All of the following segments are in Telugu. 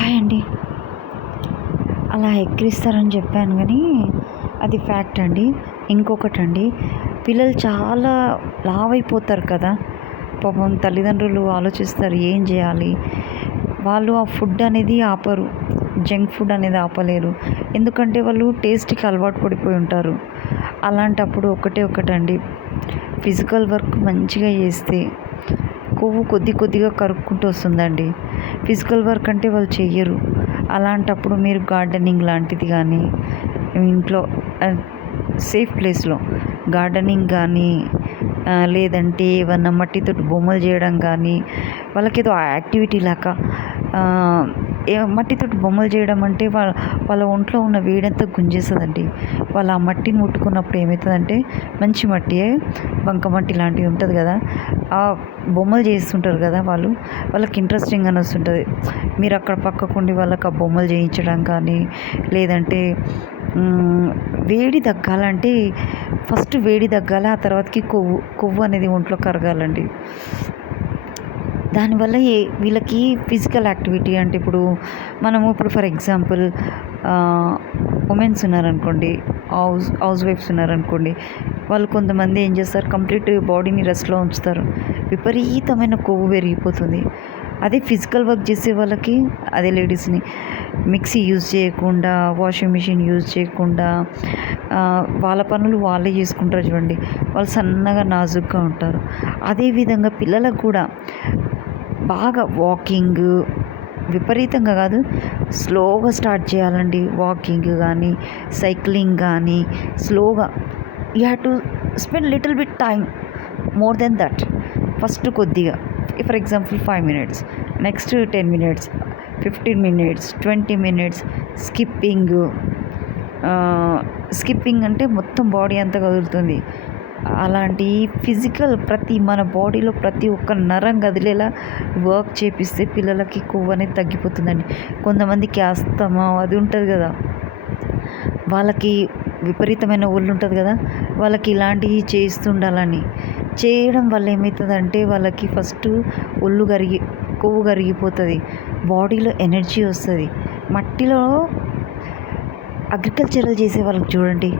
హాయ్ అండి. అలా ఎక్కిరిస్తారని చెప్పాను కానీ అది ఫ్యాక్ట్ అండి. ఇంకొకటండి, పిల్లలు చాలా లావైపోతారు కదా! పాపం తల్లిదండ్రులు ఆలోచిస్తారు ఏం చేయాలి? వాళ్ళు ఆ ఫుడ్ అనేది ఆపరు. జంక్ ఫుడ్ అనేది ఆపలేరు. ఎందుకంటే వాళ్ళు టేస్ట్‌కి అలవాటు పడిపోయి ఉంటారు. అలాంటప్పుడు ఒకటే ఒకటండి, ఫిజికల్ వర్క్ మంచిగా చేస్తే కొవ్వు కొద్ది కొద్దిగా కరుక్కుంటూ వస్తుందండి. ఫిజికల్ వర్క్ అంటే వాళ్ళు చెయ్యరు. అలాంటప్పుడు మీరు గార్డెనింగ్ లాంటిది కానీ ఇంట్లో సేఫ్ ప్లేస్‌లో గార్డెనింగ్ కానీ లేదంటే ఏమన్నా మట్టితోటి బొమ్మలు చేయడం కానీ, వాళ్ళకేదో యాక్టివిటీ లాగా మట్టితోటి బొమ్మలు చేయడం అంటే వాళ్ళ ఒంట్లో ఉన్న వేడంతా గుంజేస్తదండి. వాళ్ళు ఆ మట్టిని ముట్టుకున్నప్పుడు ఏమవుతదంటే, మంచి మట్టియే బంకమట్టి లాంటిది ఉంటది కదా! ఆ బొమ్మలు చేస్తుంటారు కదా వాళ్ళకి ఇంట్రెస్టింగ్ అని వస్తుంటది. మీరు అక్కడ పక్కకుండి వాళ్ళకి ఆ బొమ్మలు చేయించడం కానీ, లేదంటే వేడి తగ్గాలంటే ఫస్ట్ వేడి తగ్గాలి. ఆ తర్వాతకి కొవ్వు అనేది ఒంట్లో కరగాలండి. దానివల్ల వీళ్ళకి ఫిజికల్ యాక్టివిటీ అంటే ఇప్పుడు ఫర్ ఎగ్జాంపుల్ ఉమెన్స్ ఉన్నారనుకోండి, హౌస్ వైఫ్స్ ఉన్నారనుకోండి, వాళ్ళు కొంతమంది ఏం చేస్తారు, కంప్లీట్ బాడీని రెస్ట్‌లో ఉంచుతారు. విపరీతమైన కొవ్వు పెరిగిపోతుంది. అదే ఫిజికల్ వర్క్ చేసే వాళ్ళకి, అదే లేడీస్‌ని మిక్సీ యూజ్ చేయకుండా, వాషింగ్ మిషన్ యూజ్ చేయకుండా వాళ్ళ పనులు వాళ్ళే చేసుకుంటారు చూడండి. వాళ్ళు సన్నగా నాజూగ్గా ఉంటారు. అదేవిధంగా పిల్లలకు కూడా బాగా వాకింగ్ విపరీతంగా కాదు, స్లోగా స్టార్ట్ చేయాలండి. వాకింగ్ కానీ, సైక్లింగ్ కానీ స్లోగా. You have to spend little bit time more then that. First కొద్దిగా, for example 5 minutes, next 10 minutes, 15 minutes, 20 minutes skipping అంటే మొత్తం బాడీ అంతా కదులుతుంది. అలాంటి ఫిజికల్ మన బాడీలో ప్రతి ఒక్క నరం కదిలేలా వర్క్ చేపిస్తే పిల్లలకి కొవ్వు అనేది తగ్గిపోతుందండి. కొంతమందికి ఆస్తమా అది ఉంటుంది కదా, వాళ్ళకి విపరీతమైన ఒళ్ళు ఉంటుంది కదా, వాళ్ళకి ఇలాంటివి చేస్తుండాలని. చేయడం వల్ల ఏమవుతుందంటే వాళ్ళకి ఫస్ట్ కొవ్వు కరిగిపోతుంది, బాడీలో ఎనర్జీ వస్తుంది. మట్టిలో అగ్రికల్చరల్ చేసే వాళ్ళకి చూడండి,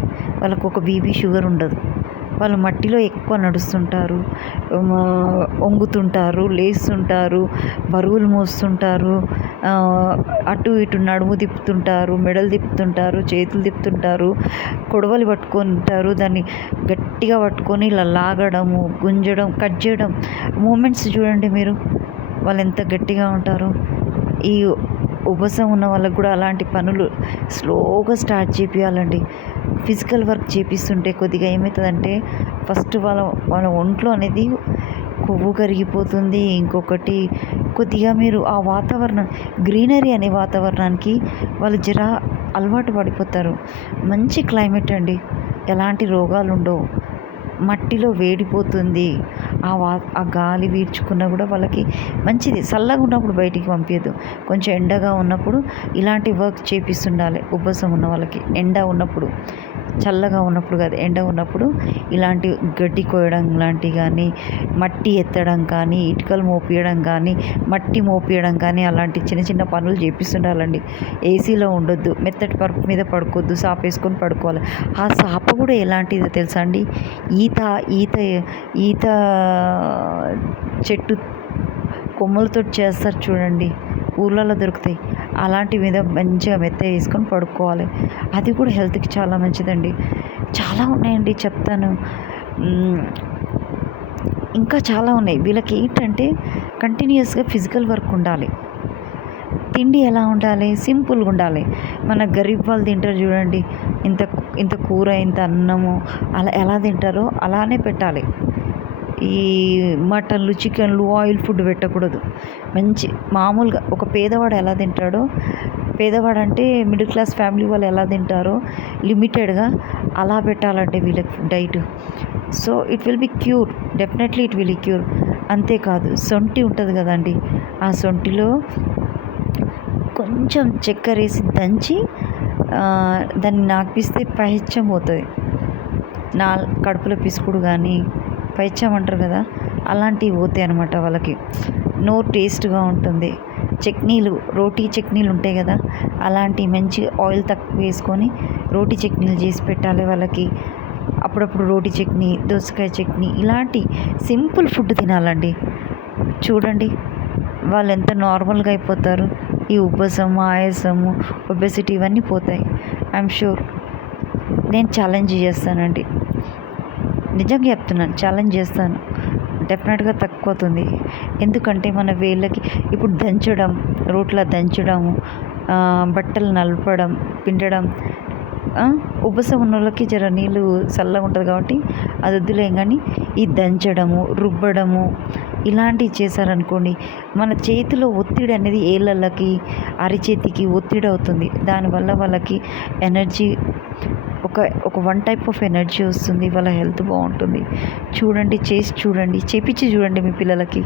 వాళ్ళకు ఒక బీపీ షుగర్ ఉండదు. వాళ్ళు మట్టిలో ఎక్కువ నడుస్తుంటారు, వంగుతుంటారు, లేస్తుంటారు, బరువులు మోస్తుంటారు, అటు ఇటు నడుము తిప్పుతుంటారు, మెడలు తిప్పుతుంటారు, చేతులు తిప్పుతుంటారు, కొడవలి పట్టుకుంటారు, దాన్ని గట్టిగా పట్టుకొని ఇలా లాగడము, గుంజడం, కట్ చేయడం మూమెంట్స్ చూడండి మీరు, వాళ్ళు ఎంత గట్టిగా ఉంటారో. ఈ ఉబ్బసం ఉన్న వాళ్ళకు కూడా అలాంటి పనులు స్లోగా స్టార్ట్ చేపియాలండి. ఫిజికల్ వర్క్ చేపిస్తుంటే కొద్దిగా ఏమవుతుందంటే, ఫస్ట్ వాళ్ళ ఒంట్లో అనేది కొవ్వు కరిగిపోతుంది. ఇంకొకటి, కొద్దిగా మీరు ఆ వాతావరణం, గ్రీనరీ అనే వాతావరణానికి వాళ్ళు అలవాటు పడిపోతారు. మంచి క్లైమేట్ అండి, ఎలాంటి రోగాలు ఉండవు. మట్టిలో వేడిపోతుంది, ఆ గాలి వీడ్చుకున్నా కూడా వాళ్ళకి మంచిది. చల్లగా ఉన్నప్పుడు బయటికి పంపించద్దు, కొంచెం ఎండగా ఉన్నప్పుడు ఇలాంటి వర్క్ చేపిస్తుండాలి. ఉబ్బసం ఉన్న వాళ్ళకి ఎండ ఉన్నప్పుడు, చల్లగా ఉన్నప్పుడు కాదు, ఎండ ఉన్నప్పుడు ఇలాంటి గడ్డి కోయడం లాంటివి కానీ, మట్టి ఎత్తడం కానీ, ఇటుకలు మోపియడం కానీ, మట్టి మోపియడం కానీ, అలాంటి చిన్న చిన్న పనులు చేపిస్తుండాలండి. ఏసీలో ఉండొద్దు, మెత్తటి పరుపు మీద పడుకోవద్దు, సాప వేసుకొని పడుకోవాలి. ఆ సాప కూడా ఎలాంటిదో తెలుసా అండి, ఈత చెట్టు కొమ్మలతో చేస్తారు చూడండి, ఊర్లలో దొరుకుతాయి. అలాంటి మీద మంచిగా మెత్త వేసుకొని పడుకోవాలి. అది కూడా హెల్త్కి చాలా మంచిదండి. చాలా ఉన్నాయండి, చెప్తాను. ఇంకా చాలా ఉన్నాయి. వీళ్ళకి ఏంటంటే కంటిన్యూస్గా ఫిజికల్ వర్క్ ఉండాలి. తిండి ఎలా ఉండాలి, సింపుల్గా ఉండాలి. మన గరీబ్ వాళ్ళు తింటారు చూడండి, ఇంత కూర, ఇంత అన్నము, అలా ఎలా తింటారో అలానే పెట్టాలి. ఈ మటన్లు, చికెన్లు, ఆయిల్ ఫుడ్ పెట్టకూడదు. మామూలుగా ఒక పేదవాడు ఎలా తింటాడో, పేదవాడు అంటే మిడిల్ క్లాస్ ఫ్యామిలీ వాళ్ళు ఎలా తింటారో లిమిటెడ్గా అలా పెట్టాలంటే వీళ్ళకి diet. So it will be cure, definitely it will cure. అంతేకాదు, సొంటి ఉంటుంది కదండి, ఆ సొంటిలో కొంచెం చక్కెర వేసి దంచి దాన్ని నాకిపిస్తే పైత్యం పోతుంది. కడుపులో పిసుకుడు కానీ, పైత్యం అంటారు కదా, అలాంటివి పోతాయి అన్నమాట. వాళ్ళకి నోరు టేస్ట్గా ఉంటుంది. చట్నీలు, రోటీ చట్నీలు ఉంటాయి కదా, అలాంటి మంచి ఆయిల్ తక్కువ వేసుకొని రోటీ చట్నీలు చేసి పెట్టాలి వాళ్ళకి. అప్పుడప్పుడు రోటీ చట్నీ, దోసకాయ చట్నీ ఇలాంటి సింపుల్ ఫుడ్ తినాలండి. చూడండి వాళ్ళు ఎంత నార్మల్గా అయిపోతారు. ఈ ఉబ్బసము, ఆయాసము, ఒబెసిటీ ఇవన్నీ పోతాయి. I'm sure. నేను ఛాలెంజ్ చేస్తానండి, నిజంగా చెప్తున్నాను, ఛాలెంజ్ చేస్తాను. డెఫినెట్గా తగ్గిపోతుంది. ఎందుకంటే మన వేళ్ళకి ఇప్పుడు దంచడం, రోట్లో దంచడము, బట్టలు నలపడం, పిండడం, ఉబ్బసం ఉన్న వాళ్ళకి జర నీళ్ళు చల్లగా ఉంటుంది కాబట్టి అది వద్దులేం, కానీ ఈ దంచడము, రుబ్బడము ఇలాంటివి చేశారనుకోండి, మన చేతిలో ఒత్తిడి అనేది ఏళ్ళకి, అరిచేతికి ఒత్తిడి అవుతుంది. దానివల్ల వాళ్ళకి ఎనర్జీ, ఒక వన్ టైప్ ఆఫ్ ఎనర్జీ వస్తుంది. వాళ్ళ హెల్త్ బాగుంటుంది. చూడండి, చేసి చూడండి, చేపించి చూడండి మీ పిల్లలకి.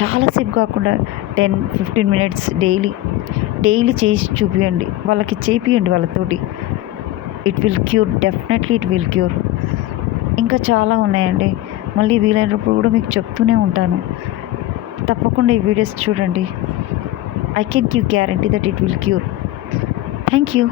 చాలాసేపు కాకుండా 10-15 మినిట్స్ డైలీ చేసి చూపియండి వాళ్ళకి, చేపియండి వాళ్ళతోటి. It will cure, definitely it will cure. ఇంకా చాలా ఉన్నాయండి, మళ్ళీ వీలైనప్పుడు కూడా మీకు చెప్తూనే ఉంటాను. తప్పకుండా ఈ వీడియోస్ చూడండి. I can give guarantee that it will cure. Thank you.